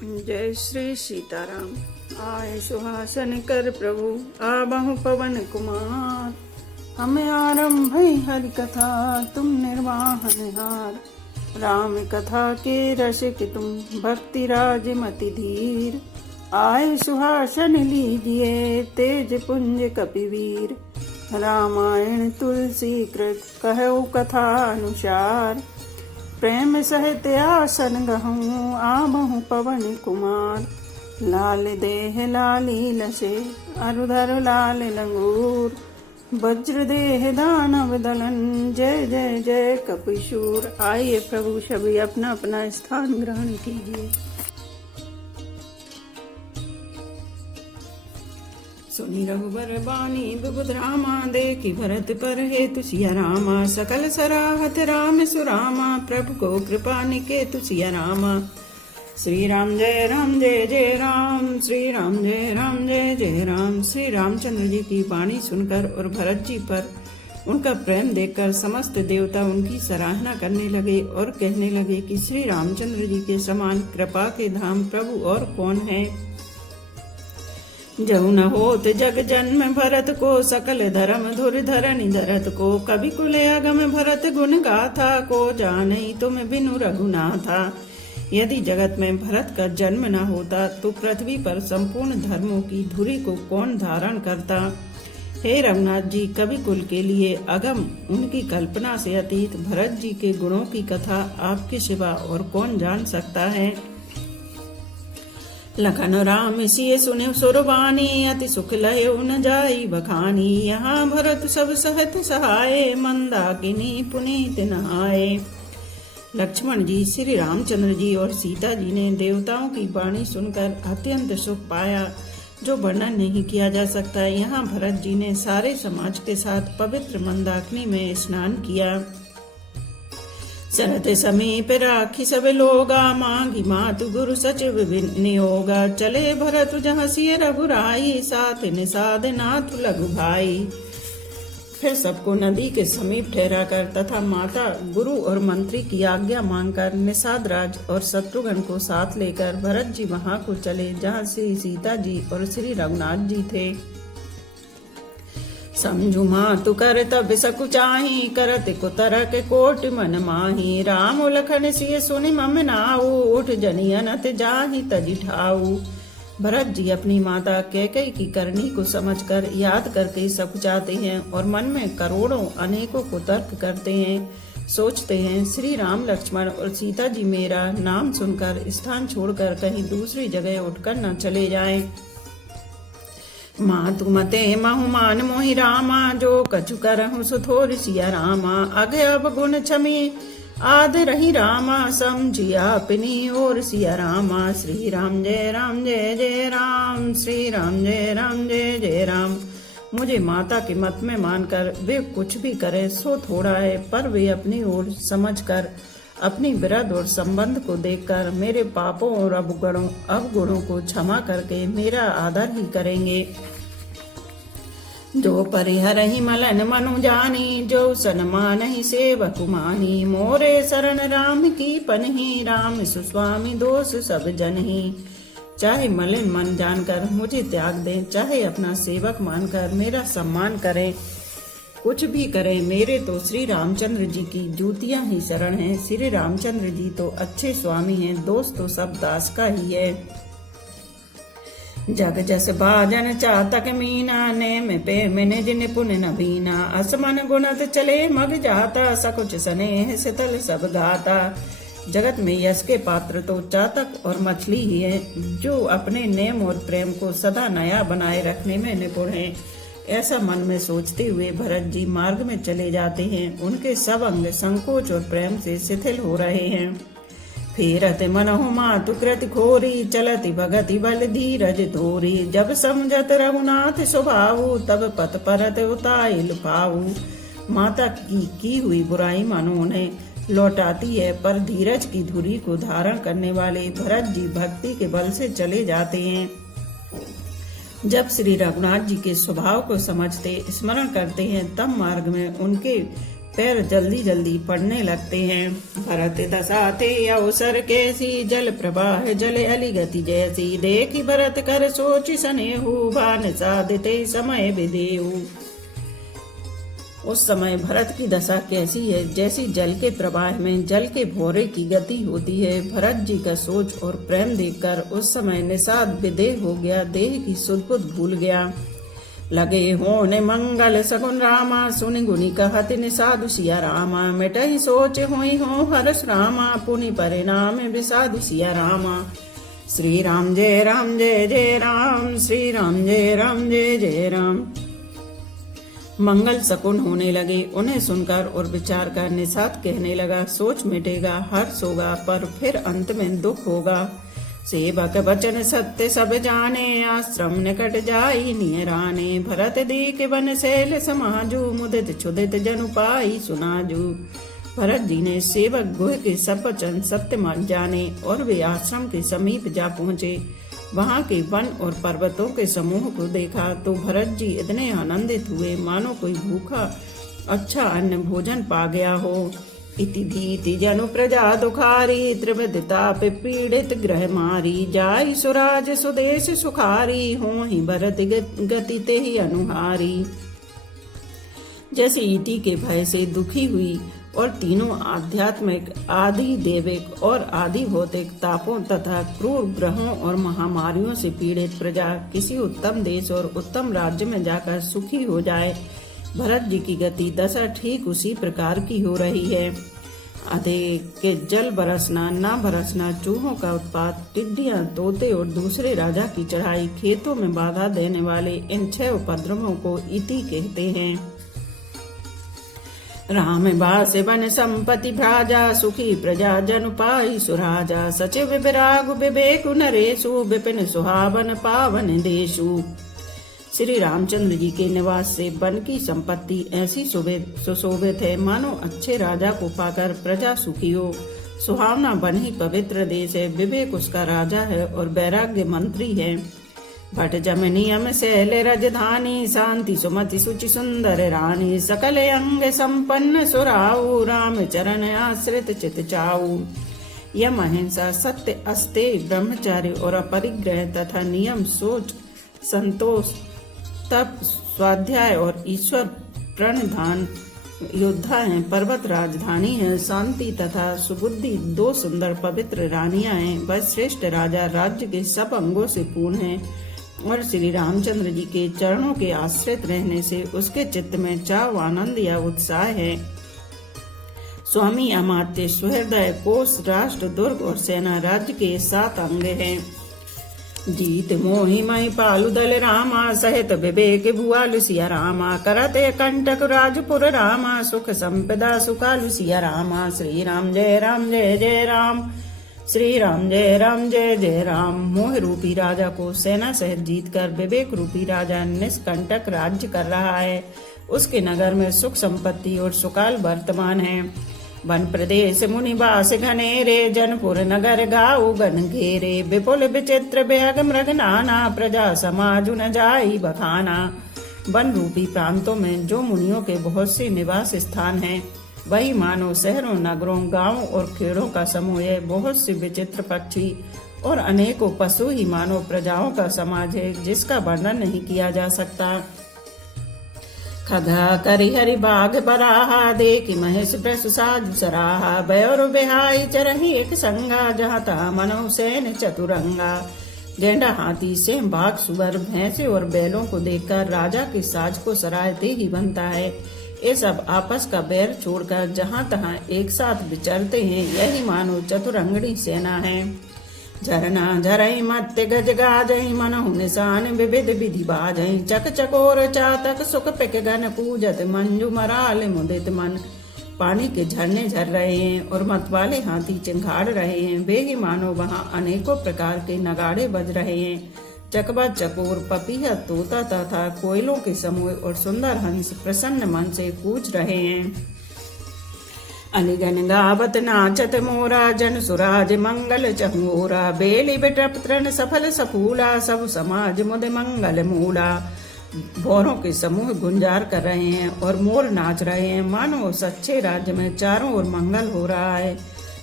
जय श्री सीताराम। आए सुहासन कर प्रभु आबहु पवन कुमार। हमें आरंभ हरि कथा तुम निर्वाहन हार। राम कथा के रसिक तुम भक्ति राज मति धीर। आए सुहासन लीजिए तेज पुंज कपिवीर। रामायण तुलसी कृत कहु कथा अनुसार। प्रेम सहित आसन गहूँ आबहु पवन कुमार। लाल देह लाली लसे अरुधर लाल लंगूर। वज्र देह दानव दलन जय जय जय कपिशूर। आइए प्रभु सभी अपना अपना स्थान ग्रहण कीजिए। सुनी रघुबर बानी दुबुध रामा देखी भरत पर हेतु सिया रामा। सकल सराहत राम सुरामा प्रभु को कृपा निकेतु सिया रामा। श्री राम जय जय राम। श्री राम जय जय राम। श्री रामचंद्र जी की वाणी सुनकर और भरत जी पर उनका प्रेम देखकर समस्त देवता उनकी सराहना करने लगे और कहने लगे कि श्री रामचंद्र जी के समान कृपा के धाम प्रभु और कौन है। जहु न होत जग जन्म भरत को सकल धर्म धुर धरनि धरत को। कवि कुल अगम भरत गुण गाथा को जानई तुम बिनु रघुनाथा। यदि जगत में भरत का जन्म न होता तो पृथ्वी पर संपूर्ण धर्मों की धुरी को कौन धारण करता। हे रघुनाथ जी, कवि कुल के लिए अगम उनकी कल्पना से अतीत भरत जी के गुणों की कथा आपके सिवा और कौन जान सकता है। लखन राम सिय सुने सुरबानी अति सुख लयो न जाई बखानी। यहाँ भरत सब सहत सहाय मंदाकिनी पुनीत नहाए। लक्ष्मण जी, श्री रामचंद्र जी और सीता जी ने देवताओं की वाणी सुनकर अत्यंत सुख पाया जो वर्णन नहीं किया जा सकता। यहाँ भरत जी ने सारे समाज के साथ पवित्र मंदाकिनी में स्नान किया। शरत समीप राखी सब लोगा मांगी मातु गुरु सचिव नियोगा। चले भरत जहाँ सिय रघुराई साथ निषाद नाथ लघु भाई। फिर सबको नदी के समीप ठहरा कर तथा माता गुरु और मंत्री की आज्ञा मांगकर निषाद राज और शत्रुघ्न को साथ लेकर भरत जी वहां को चले जहाँ श्री सीता जी और श्री रघुनाथ जी थे। समझु मातु कर तब सकुचाही करत कुतरक कोट मन माही। राम लखन सिय सुनि मम नाऊ उठ जनि अनत जाहि तजि ठाऊ। भरत जी अपनी माता कैकेयी की करनी को समझकर याद करके सकुचाते हैं और मन में करोड़ों अनेकों कुतर्क करते हैं। सोचते हैं श्री राम लक्ष्मण और सीता जी मेरा नाम सुनकर स्थान छोड़कर कहीं दूसरी जगह उठकर न चले जाएं। मातु मते महुमान मोहि रामा जो कछु करहु सुथोर सिया रामा। अघ अब गुण छमी आद रही रामा समझिया अपनी और सिया रामा। श्री राम जय जय राम। श्री राम जय जय राम। मुझे माता के मत में मानकर वे कुछ भी करें सो थोड़ा है, पर वे अपनी ओर समझकर अपनी विरध और संबंध को देखकर मेरे पापों और अवगुणों को क्षमा करके मेरा आदर ही करेंगे। जो परिहरहि मलन मनु जानी जो सनमानहि सेवक मानी। मोरे शरण राम की पनहि राम सुस्वामी दोष सब जनहि। चाहे मलिन मन जानकर मुझे त्याग दें, चाहे अपना सेवक मानकर मेरा सम्मान करें, कुछ भी करें, मेरे तो श्री रामचंद्र जी की जूतियां ही शरण हैं। श्री रामचंद्र जी तो अच्छे स्वामी हैं, दोस्त तो सब दास का ही है। जग जस बाजन चातक मीना नेम पे मिन जिन पुन नबीना। असमन गुणत चले मग जाता सकुच स्नेह शीतल सब गाता। जगत में यश के पात्र तो चातक और मछली ही है जो अपने नेम और प्रेम को सदा नया बनाए रखने में निपुण है। ऐसा मन में सोचते हुए भरत जी मार्ग में चले जाते हैं। उनके सब अंग संकोच और प्रेम से शिथिल हो रहे हैं। फेरत मनहु मातु कृति खोरी चलति भगति बल धीरज धोरी। जब समझत रघुनाथ स्वभाव तब पत परत उताई लुभाऊ। माता की हुई बुराई मानो उन्हें लौटाती है, पर धीरज की धुरी को धारण करने वाले भरत जी भक्ति के बल से चले जाते हैं। जब श्री रघुनाथ जी के स्वभाव को समझते स्मरण करते हैं तब मार्ग में उनके पैर जल्दी जल्दी पड़ने लगते हैं। भरत दशा थे अवसर कैसी, जल प्रवाह जल अली गति जैसी। देखी भरत कर सोच सनेहु, भान साधते समय विदेहु। उस समय भरत की दशा कैसी है, जैसी जल के प्रवाह में जल के भौरे की गति होती है। भरत जी का सोच और प्रेम देखकर उस समय निषाद विदेह हो गया, देह की सुध बुध भूल गया। लगे होने मंगल सगुन रामा, सुनि गुनि कहत निषादु सिया रामा। मिटहि सोच होई हो हर्ष रामा, पुनि परिणाम विषादु सिया रामा। श्री राम जय जय राम, श्री राम जय जय राम। मंगल शकुन होने लगे। उन्हें सुनकर और विचार कर निषाद कहने लगा, सोच मिटेगा, हर्ष होगा, पर फिर अंत में दुख होगा। सेवक वचन सत्य सब जाने, आश्रम निकट जाई नियराने। भरत दीक वन शैल समाजू, मुदित क्षुदित जनु पाई सुनाजू। भरत जी ने सेवक गुह के सब वचन सत्य मान जाने और वे आश्रम के समीप जा पहुँचे। वहां के वन और पर्वतों के समूह को देखा तो भरत जी इतने आनंदित हुए मानो कोई भूखा अच्छा अन्न भोजन पा गया हो। इति भीति जनु प्रजा दुखारी, त्रिविधता पीड़ित ग्रह मारी। जाई सुराज सुदेश सुखारी, होहि भरत गति ते ही अनुहारी। जैसे ईटी के भय से दुखी हुई और तीनों आध्यात्मिक, आदि देविक और आदि भौतिक तापों तथा क्रूर ग्रहों और महामारियों से पीड़ित प्रजा किसी उत्तम देश और उत्तम राज्य में जाकर सुखी हो जाए, भरत जी की गति दशा ठीक उसी प्रकार की हो रही है। अधिक के जल बरसना, ना बरसना, चूहों का उत्पात, टिड्डियां, तोते और दूसरे राजा की चढ़ाई, खेतों में बाधा देने वाले इन 6 उपद्रवों को इति कहते हैं। राम बास वन संपत्ति भ्राजा, सुखी प्रजा जन पाई सुराजा। सचिव विराग विवेक नरेशु, विपिन सुहावन पावन देशु। श्री रामचंद्र जी के निवास से वन की संपत्ति ऐसी सुशोभित है मानो अच्छे राजा को पाकर प्रजा सुखी हो। सुहावना वन ही पवित्र देश है, विवेक उसका राजा है और वैराग्य मंत्री है। भट जम नियम शैल राजधानी, शांति सुमति सुचि सुंदर रानी। सकल अंग संपन्न सुराऊ, राम चरण आश्रित चित चाऊ। यम अहिंसा, सत्य, अस्तेय, ब्रह्मचार्य और अपरिग्रह तथा नियम, सोच, संतोष, तप, स्वाध्याय और ईश्वर प्रणिधान योद्धा हैं। पर्वत राजधानी है, शांति तथा सुबुद्धि 2 सुंदर पवित्र रानियां हैं। वह श्रेष्ठ राजा राज्य के सब अंगों से पूर्ण है और श्री रामचंद्र जी के चरणों के आश्रित रहने से उसके चित्त में चाव, आनंद या उत्साह है। स्वामी, अमात्य, सुहृदय, कोष, राष्ट्र, दुर्ग और सेना राज्य के 7 अंग हैं। जीत मोहि महि पालु दल रामा, सहित विवेक भुआलु सिया रामा। करते कंटक राजपुर रामा, सुख संपदा सुखालु सिया रामा। श्री राम जय जय राम, श्री राम जय जय राम। मोह रूपी राजा को सेना सहित जीतकर विवेक रूपी राजा निष्कंटक राज्य कर रहा है। उसके नगर में सुख संपत्ति और सुकाल वर्तमान है। वन प्रदेश मुनिवास घनेरे, जनपुर नगर गाँव गन घेरे। विपुल विचित्र बेग मृग नाना, प्रजा समाज न जाई बखाना। वन रूपी प्रांतों में जो मुनियों के बहुत से निवास स्थान हैं, वही मानो शहरों, नगरों, गांवों और खेड़ों का समूह है। बहुत से विचित्र पक्षी और अनेकों पशु ही मानो प्रजाओं का समाज है, जिसका वर्णन नहीं किया जा सकता। खगा करि हरि बाघ बराहा, देखि महेश वृष साज सराहा। बयोर बिहाई चरहि एक संगा, जहाँ तहाँ मनो सैन चतुरंगा। गेंडा, हाथी, सिंह, बाघ, सुअर, भैंसे और बैलों को देखकर राजा के साज को सराहते ही बनता है। ये सब आपस का बैर छोड़कर जहाँ तहाँ एक साथ विचरते हैं, यही मानो चतुरंगड़ी सेना है। झरना झरई मत्य गज गाजई, मनहु निशान विविध विधि बाजई। चक चकोर चातक सुख पिक गन, पूजत मंजू मराल मुदित मन। पानी के झरने झर रहे हैं और मतवाले हाथी चिंघाड़ रहे हैं। वे ही मानो वहाँ अनेकों प्रकार के नगाड़े बज रहे हैं। चकवा, चकोर, पपीहा, तोता तथा कोयलों के समूह और सुंदर हंस प्रसन्न मन से कूच रहे हैं। अनिगन गावत नाचत मोरा, जन सुराज मंगल चहुरा। बेली बिटप तृण सफल सफूला, सब समाज मुद मंगल मूला। भौरों के समूह गुंजार कर रहे हैं और मोर नाच रहे हैं, मानो सच्चे राज्य में चारों ओर मंगल हो रहा है।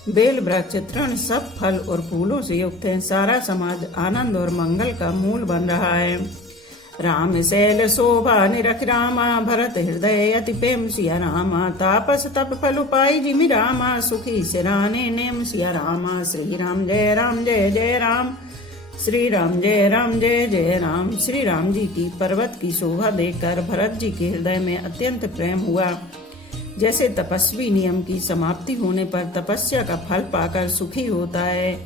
बेल वृक्ष तृण सब फल और फूलों से युक्त हैं। सारा समाज आनंद और मंगल का मूल बन रहा है। राम शैल शोभा निरख रामा, भरत हृदय अति प्रेम सिया रामा। तापस तप फल उपाय जिमि रामा, सुखी सिराने नेम सिया रामा। श्री राम जय जय राम, श्री राम जय जय राम। श्री राम जी की पर्वत की शोभा देखकर भरत जी के हृदय में अत्यंत प्रेम हुआ। जैसे तपस्वी नियम की समाप्ति होने पर तपस्या का फल पाकर सुखी होता है।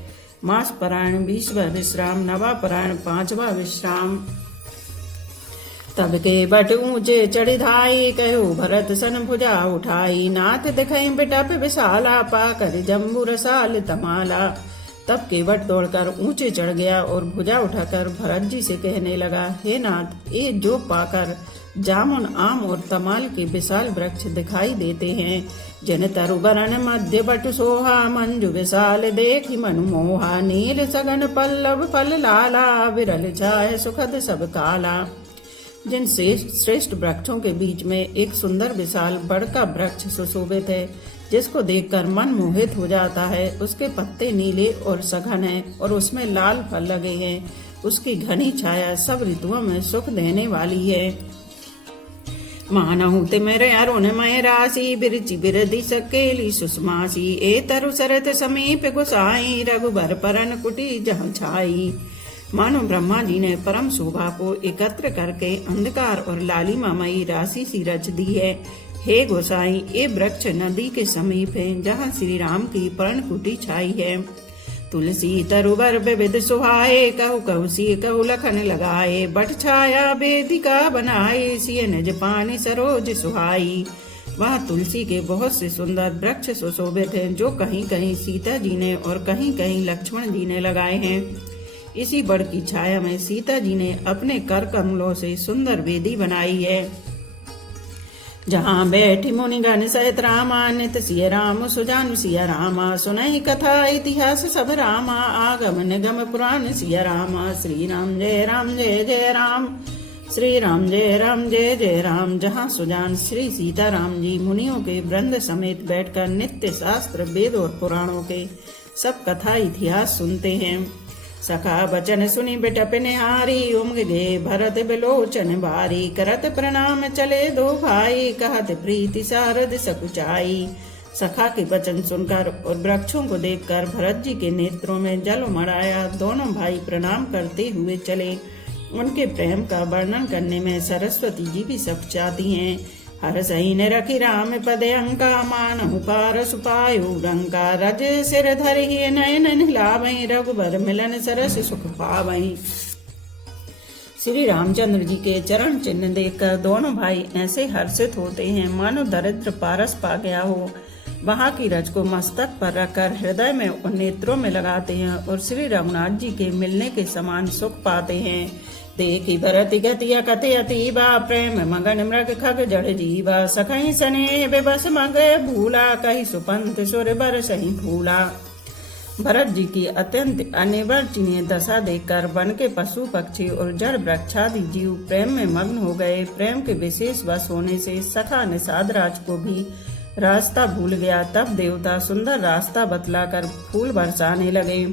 मास परायण 20वां विश्राम, नवा परायण 5वां विश्राम। तब के बट ऊंचे चढ़ी धाई, कहो भरत सन भुजा उठाई। नाथ दिखाई बिटप विशाला, पाकर जम्बू रसाल तमाला। तब केवट दौड़कर ऊंचे चढ़ गया और भुजा उठाकर भरत जी से कहने लगा, हे नाथ, ये जो पाकर जामुन आम और तमाल के विशाल वृक्ष दिखाई देते हैं, जन तरुबरन मध्य बट सोहा। मंजु विशाल देखी मनु मोहा, नील सगन पल्लव फल लाला। विरल छाय सुखद सब काला। जिन श्रेष्ठ वृक्षों के बीच में एक सुंदर विशाल बड़ का वृक्ष सुशोभित है, जिसको देखकर मन मोहित हो जाता है। उसके पत्ते नीले और सघन हैं और उसमें लाल फल लगे हैं। उसकी घनी छाया सब ऋतुओं में सुख देने वाली है। मानहु ते मेरे अरुण मय राशि, बिरचि बिरधि सकेली सुषमासी। ए तरु सरत समीप गुसाई, रघुबर परन कुटी जहाँ छाई। मानो ब्रह्मा जी ने परम शोभा को एकत्र करके अंधकार और लालिमामयी राशि सी रच दी है। हे गोसाई, ये वृक्ष नदी के समीप है, जहाँ श्री राम की पर्णकुटी छाई है। तुलसी तरुबर विविध सुहाए, कहु कहु सी कहु लखन लगाए। बट छाया वेदिका बनाए, सिय निज पानी सरोज सुहाई। वहाँ तुलसी के बहुत से सुंदर वृक्ष सुशोभित हैं, जो कहीं कहीं सीता जी ने और कहीं कहीं लक्ष्मण जी ने लगाए हैं। इसी बड़ की छाया में सीता जी ने अपने कर कमलों से सुंदर वेदी बनाई है। जहाँ बैठी मुनिगण सहित रामा, नित सिय राम सुजानु सिया रामा। सुनहि कथा इतिहास सब रामा, आगम निगम पुराण सिया रामा। श्री राम जय जय राम, श्री राम जय जय राम। जहाँ सुजान श्री सीता राम जी मुनियों के वृंद समेत बैठकर नित्य शास्त्र वेद और पुराणों के सब कथा इतिहास सुनते हैं। सखा बचन सुनी बिटप निहारी, उमग गे भरत बिलोचन बारी। करत प्रणाम चले दो भाई, कहत प्रीति सारद सकुचाई। सखा के वचन सुनकर और वृक्षों को देखकर भरत जी के नेत्रों में जल उमड़ आया। दोनों भाई प्रणाम करते हुए चले। उनके प्रेम का वर्णन करने में सरस्वती जी भी सकुचाती हैं। हर सही ने रखी राम पद अंका, मानहु पार सुपायु रंका। रज सिर धरि नयन निलावई, रघुबर मिलन सरस सुख पावई। श्री रामचंद्र जी के चरण चिन्ह देखकर दोनों भाई ऐसे हर्षित होते हैं, मानो दरिद्र पारस पा गया हो। वहाँ की रज को मस्तक पर रखकर हृदय में और नेत्रों में लगाते हैं और श्री रघुनाथ जी के मिलने के समान सुख पाते हैं। देखी भरत गतिया कथे अतीबा, प्रेम मगन मृग खग जड़ जीवा। सखई सने बेबस मग भूला, कही सुपंथ सुर बर सही फूला। भरत जी की अत्यंत अनिवार्चनीय दशा देखकर वन के पशु पक्षी और जड़ वृक्षादि जीव प्रेम में मग्न हो गए। प्रेम के विशेष वश होने से सखा निषाद राज को भी रास्ता भूल गया। तब देवता सुंदर रास्ता बतलाकर फूल बरसाने लगे।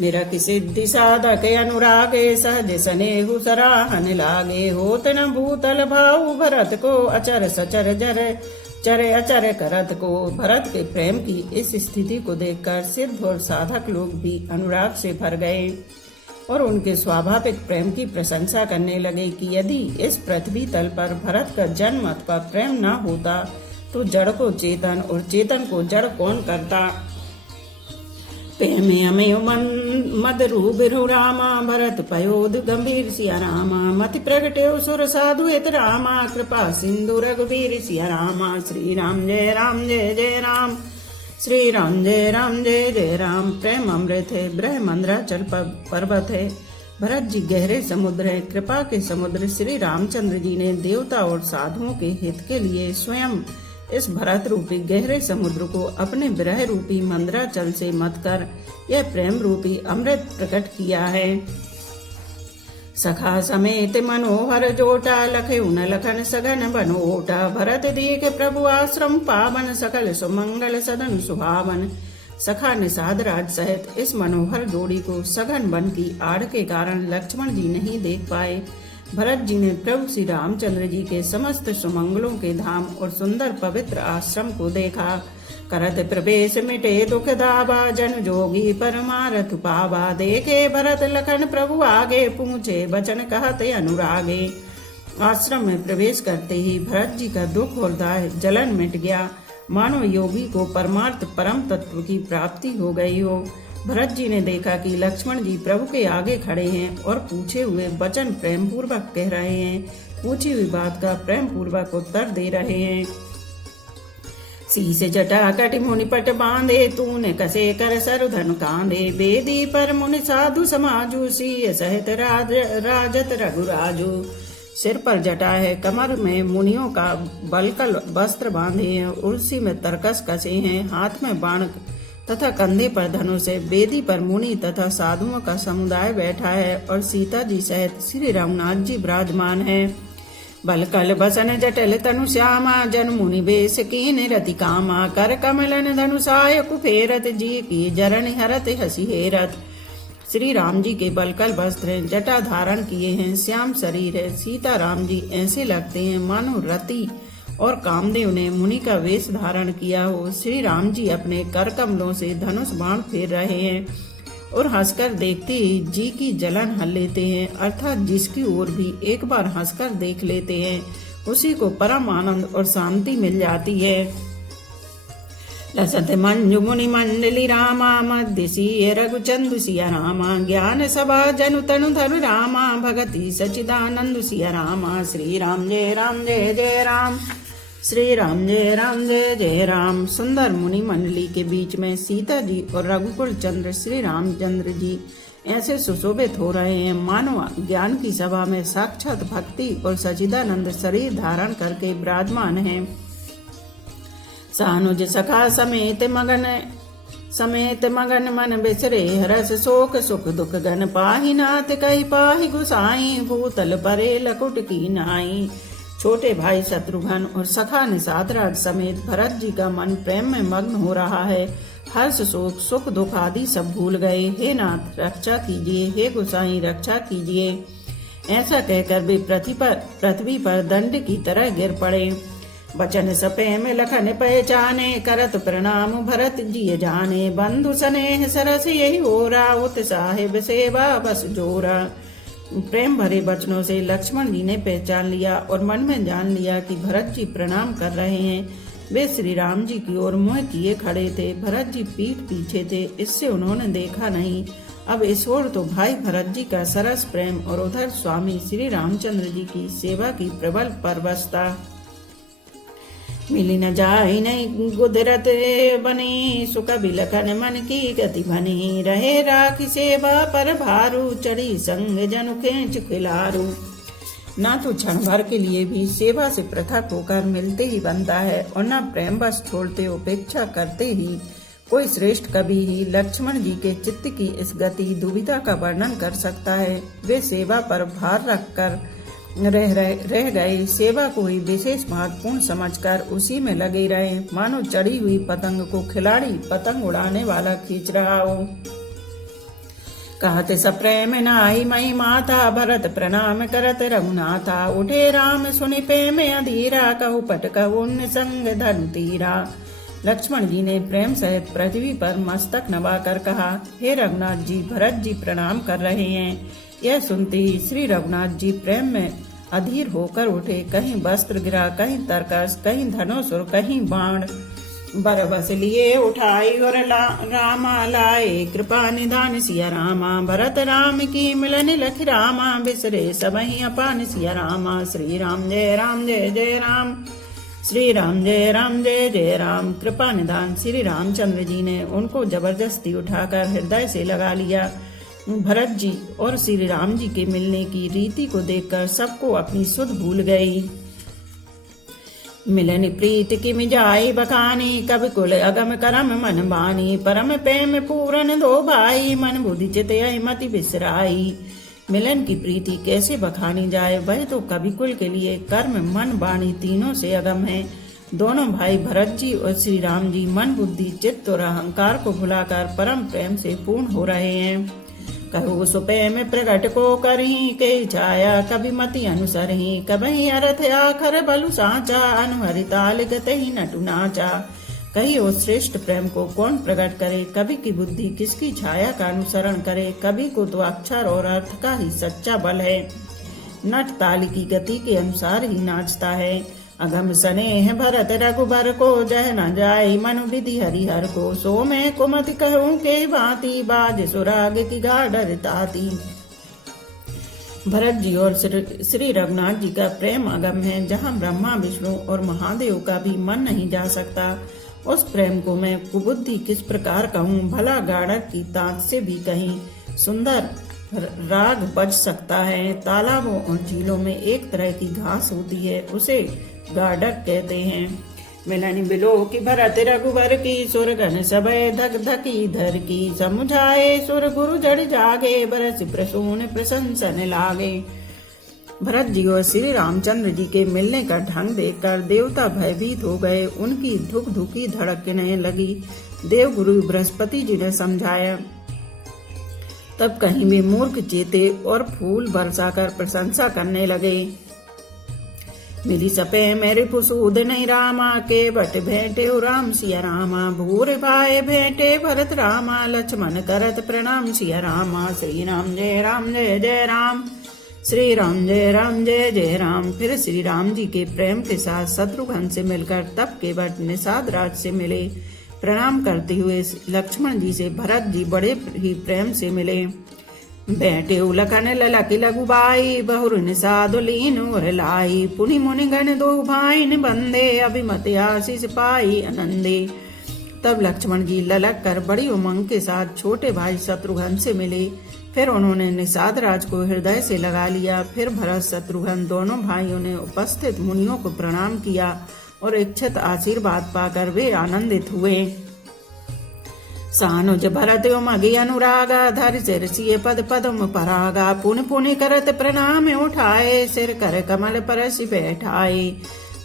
निरख सिद्धि साधक अनुरागे, सहज स्नेहु सराहन लागे। होत न भूतल भाऊ भरत को, अचर सचर जर चरे अचर करत को। भरत के प्रेम की इस स्थिति को देखकर सिद्ध और साधक लोग भी अनुराग से भर गए और उनके स्वाभाविक प्रेम की प्रशंसा करने लगे कि यदि इस पृथ्वी तल पर भरत का जन्म अथवा प्रेम न होता तो जड़ को चेतन और चेतन को जड़ कौन करता। प्रेमे अमयो मद रूबिरु रामा, भरत पयोध गंभीर सिया रामा। मति प्रगटे सुर साधु हित रामा, कृपा सिंधु रघुवीर सिया रामा। श्री राम जय जय राम, श्री राम जय जय राम। प्रेम अमृत है, ब्रह्मंद्राचल पर्वत है, भरत जी गहरे समुद्र है, कृपा के समुद्र। श्री रामचंद्र जी ने देवता और साधुओं के हित के लिए स्वयं इस भरत रूपी गहरे समुद्र को अपने विरह रूपी मंद्राचल से मत कर यह प्रेम रूपी अमृत प्रकट किया है। सखा समेत मनोहर जोटा, लखे उन लखन सघन बनोटा। भरत देख प्रभु आश्रम पावन, सकल सुमंगल सदन सुहावन। सखा निषाद राज सहित इस मनोहर जोड़ी को सघन वन की आड़ के कारण लक्ष्मण जी नहीं देख पाए। भरत जी ने प्रभु श्री रामचंद्र जी के समस्त सुमंगलों के धाम और सुंदर पवित्र आश्रम को देखा। करत प्रवेश मिटे दुख दावा, जन जोगी परमारथ पावा। देखे भरत लखन प्रभु आगे, पूछे वचन कहते अनुरागे। आश्रम में प्रवेश करते ही भरत जी का दुख और दाह जलन मिट गया, मानो योगी को परमार्थ परम तत्व की प्राप्ति हो गई हो। भरत जी ने देखा कि लक्ष्मण जी प्रभु के आगे खड़े हैं और पूछे हुए वचन प्रेम पूर्वक कह रहे हैं, पूछी हुई बात का प्रेम पूर्वक उत्तर दे रहे हैं। शीश जटा कटि मुनि पट बांधे, तूने कसे कर सरु धनु कांधे। बेदी पर मुनि साधु समाजु, सिय सहित राजत रघुराजु। सिर पर जटा है, कमर में मुनियों का बलकल वस्त्र बांधे हैं, उर्सी में तरकस कसे हैं, हाथ में बाण तथा कंधे पर धनुष है। बेदी पर मुनि तथा साधुओं का समुदाय बैठा है और सीता जी सहित श्री रघुनाथ जी विराजमान है। बलकल बसन जटल तनु श्यामा, जन मुनि बेश कीन रति कामा। कर कमलन धनुषाय कुफेरत, जी की जरण हरत हसी हेरत। श्री राम जी के बलकल वस्त्र हैं, जटा धारण किए हैं, श्याम शरीर है। सीता राम जी ऐसे लगते हैं मानो रति और कामदेव ने मुनि का वेश धारण किया हो। श्री राम जी अपने कर कमलों से धनुष बाण फेर रहे हैं और हंसकर देखते ही जी की जलन हल लेते हैं, अर्थात जिसकी ओर भी एक बार हंसकर देख लेते हैं उसी को परम आनंद और शांति मिल जाती है। लसत मंजु मुनि मंडली रामा, मध्य सिय रघुचंदु सिया रामा। ज्ञान सभा जनु तनु धरु रामा, भगति सचिदानंद सिया रामा। श्री राम जय जय राम, श्री राम जय जय राम। सुंदर मुनि मंडली के बीच में सीता जी और रघुकुल चंद्र श्री रामचंद्र जी ऐसे सुशोभित हो रहे हैं मानो ज्ञान की सभा में साक्षात भक्ति और सचिदानंद शरीर धारण करके विराजमान है। सानुज सखा समेत मगन मन बिसरे, हरस शोक सुख दुख गन पाहि नाथ। कहि पाहि गुसाई, भूतल परे लकुट की नाई। छोटे भाई शत्रुघ्न और सखा निषादराज समेत भरत जी का मन प्रेम में मग्न हो रहा है। हर्ष शोक सुख दुख आदि सब भूल गए। हे नाथ रक्षा कीजिए, हे गुसाई रक्षा कीजिए। ऐसा कहकर वे पृथ्वी पर दंड की तरह गिर पड़े। बचन सपे में लखन पहचाने, करत प्रणाम भरत जी जाने। बंधु स्नेह सरस यही होरा, उत्साहिब सेवा बस जोरा। प्रेम भरे बचनों से लक्ष्मण जी ने पहचान लिया और मन में जान लिया कि भरत जी प्रणाम कर रहे हैं। वे श्री राम जी की ओर मुंह किए खड़े थे। भरत जी पीठ पीछे थे, इससे उन्होंने देखा नहीं। अब इस ओर तो भाई भरत जी का सरस प्रेम और उधर स्वामी श्री रामचंद्र जी की सेवा की प्रबल परवशता। मिली न जाई नहीं गुदरत बनी, सुख बिलखन मन की गति बनी। रहे राखी सेवा पर भारू, चढ़ी संग जनु खेच खिलारू। ना तो क्षण भर के लिए भी सेवा से पृथक होकर मिलते ही बनता है और न प्रेम बस छोड़ते उपेक्षा करते ही कोई श्रेष्ठ कवि ही लक्ष्मण जी के चित्त की इस गति दुविधा का वर्णन कर सकता है। वे सेवा पर भार रखकर रह गए, सेवा को ही विशेष महत्वपूर्ण समझकर उसी में लगे रहे, मानो चढ़ी हुई पतंग को खिलाड़ी पतंग उड़ाने वाला खींच रहा हो। कहते सप्रेम नाई मई माता, भरत प्रणाम करत रघुनाथा। उठे राम सुनि प्रेम अधीरा, कहु पट कहु संग धनु तीरा। लक्ष्मण जी ने प्रेम सहित पृथ्वी पर मस्तक नवाकर कहा, हे रघुनाथ जी, भरत जी प्रणाम कर रहे हैं। यह सुनते ही श्री रघुनाथ जी प्रेम में अधीर होकर उठे। कहीं वस्त्र गिरा, कहीं तरकस, कहीं धनुष और कहीं बाण बरबस लिए उठाई और रामा लाए कृपा निधान सिया रामा। भरत राम की मिलन लख रामा, बिसरे सबहि अपान सिया रामा। श्री राम जय जय राम, श्री राम जय जय राम। कृपा निधान श्री रामचंद्र जी ने उनको जबरदस्ती उठाकर हृदय से लगा लिया। भरत जी और श्री राम जी के मिलने की रीति को देखकर सबको अपनी सुध भूल गई। मिलन प्रीत की मिजाई बखानी, कब कुल अगम करम मन बानी। परम प्रेम पूरन दो भाई, मन बुद्धि चित मति बिसराई। मिलन की प्रीति कैसे बखानी जाए, वह तो कवि कुल के लिए कर्म मन वाणी तीनों से अगम है। दोनों भाई भरत जी और श्री राम जी मन बुद्धि चित्त और अहंकार को भुलाकर परम प्रेम से पूर्ण हो रहे हैं। कहु सुपे में प्रगट को करही के छाया, कभी मति अनुसरही कभी अर्थ आखर बलु साचा, अनुहरिताल गते ही नटु नाचा। कही ओ श्रेष्ठ प्रेम को कौन प्रकट करे, कवि की बुद्धि किसकी छाया का अनुसरण करे। कवि को तो अक्षर और अर्थ का ही सच्चा बल है, नट ताल की गति के अनुसार ही नाचता है। अगम स्नेह भरत रघुबर को, जह न जाय मनु विधि हरिहर को। सो मैं कुमति कहूँ के भांति, बाज सुराग की गाडर ताती। भरत जी और श्री रघुनाथ जी का प्रेम अगम है, जहाँ ब्रह्मा विष्णु और महादेव का भी मन नहीं जा सकता। उस प्रेम को मैं कुबुद्धि किस प्रकार कहूँ, भला गाडर की तात से भी कहीं सुंदर राग बज सकता है। तालाबों और झीलों में एक तरह की घास होती है, उसे गाडर कहते हैं। मिलन बिलो की भरत रघुबर की, सुरगन सबय धक धकी धर की। समुझाए सुर गुरु जड़ जागे, बरस प्रसून प्रशंसन लागे। भरत जी और श्री रामचंद्र जी के मिलने का ढंग देखकर देवता भयभीत हो गए, उनकी धुक धुकी धड़कने लगी। देव गुरु बृहस्पति जी ने समझाया, तब कहीं वे मूर्ख चेते और फूल बरसाकर प्रशंसा करने लगे। मेरी सपे मेरे फुसूद नहीं रामा, के बट भेंटे राम सिया रामा। भूर भाई भेंटे भरत रामा, लक्ष्मण करत प्रणाम सिया रामा। श्री राम जय जय राम, श्री राम जय जय राम। फिर श्री राम जी के प्रेम के साथ शत्रुघ्न से मिलकर तब के बट निषाद राज से मिले। प्रणाम करते हुए लक्ष्मण जी से भरत जी बड़े ही प्रेम से मिले। बैठे उलखन ललकी लघुबाई, बहुर निषाद लीन लाई। पुनि मुनि गण दो भाई न बंदे, अभिमत आशीष पाई आनंदे। तब लक्ष्मण जी ललक कर बड़ी उमंग के साथ छोटे भाई शत्रुघ्न से मिले। फिर उन्होंने निषाद राज को हृदय से लगा लिया। फिर भरत शत्रुघ्न दोनों भाइयों ने उपस्थित मुनियों को प्रणाम किया और इच्छित आशीर्वाद पाकर वे आनंदित हुए। सानुज भरत मगी अनुरागा, धर सिर सिए पद पदम परागा। पुनि पुनि करत प्रणाम उठाए, सिर कर कमल परसि बैठाए।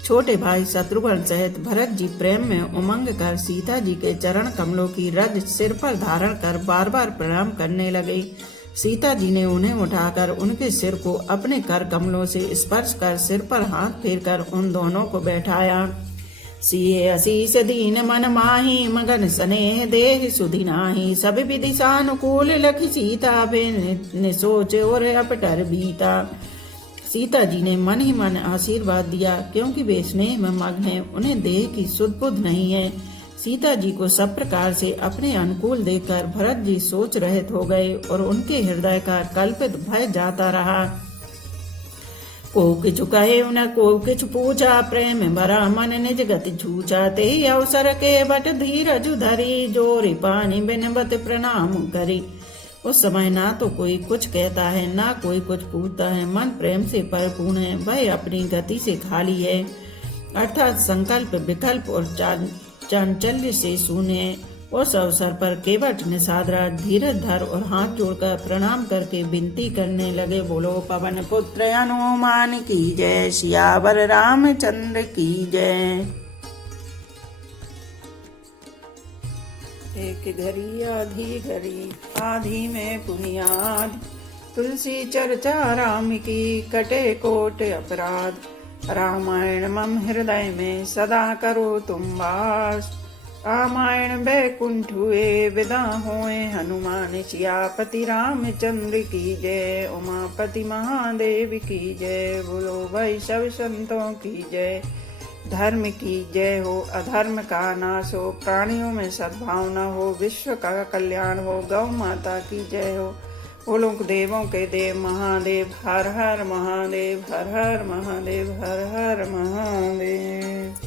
छोटे भाई शत्रुघ्न सहित भरत जी प्रेम में उमंग कर सीता जी के चरण कमलों की रज सिर पर धारण कर बार बार प्रणाम करने लगे। सीता जी ने उन्हें उठाकर उनके सिर को अपने कर कमलों से स्पर्श कर सिर पर हाथ फेरकर उन दोनों को बैठाया। सिए असीस दीन मन माही, मगन स्नेह देह सुधि नाही। सब विधि सानुकूल लखी सीता, बिन सोच और अपटर बीता। सीता जी ने मन ही मन आशीर्वाद दिया, क्योंकि वे स्नेह में मग्न हैं, उन्हें देह की सुध बुध नहीं है। सीता जी को सब प्रकार से अपने अनुकूल देखकर भरत जी सोच रहित हो गए और उनके हृदय का कल्पित भय जाता रहा। को किछु कहे न को किछु पूछा, प्रेम भरा मन निज गति छूचा। ते अवसर के बट धीरज धरी, जोरी पानी बिनबत प्रणाम करी। उस समय ना तो कोई कुछ कहता है, ना कोई कुछ पूछता है। मन प्रेम से परिपूर्ण है, वह अपनी गति से खाली है, अर्थात संकल्प विकल्प और चांचल्य से शून्य। उस अवसर पर केवट निषाद राज धीरज धर और हाथ जोड़कर प्रणाम करके विनती करने लगे। बोलो पवन पुत्र हनुमान की जय, सियावर रामचंद्र की जय। एक घड़ी आधी में पुनियाद, तुलसी चर्चा राम की कटे कोट अपराध। रामायण मम हृदय में सदा करो तुम वास, रामायण बैकुंठ हुए विदा होए हनुमान। सियापति रामचंद्र की जय, उमापति महादेव की जय। बोलो भाई सब संतों की जय। धर्म की जय हो, अधर्म का नाश हो, प्राणियों में सद्भावना हो, विश्व का कल्याण हो, गौ माता की जय हो। बोलो देवों के देव महादेव, हर हर महादेव, हर हर महादेव, हर हर महादेव।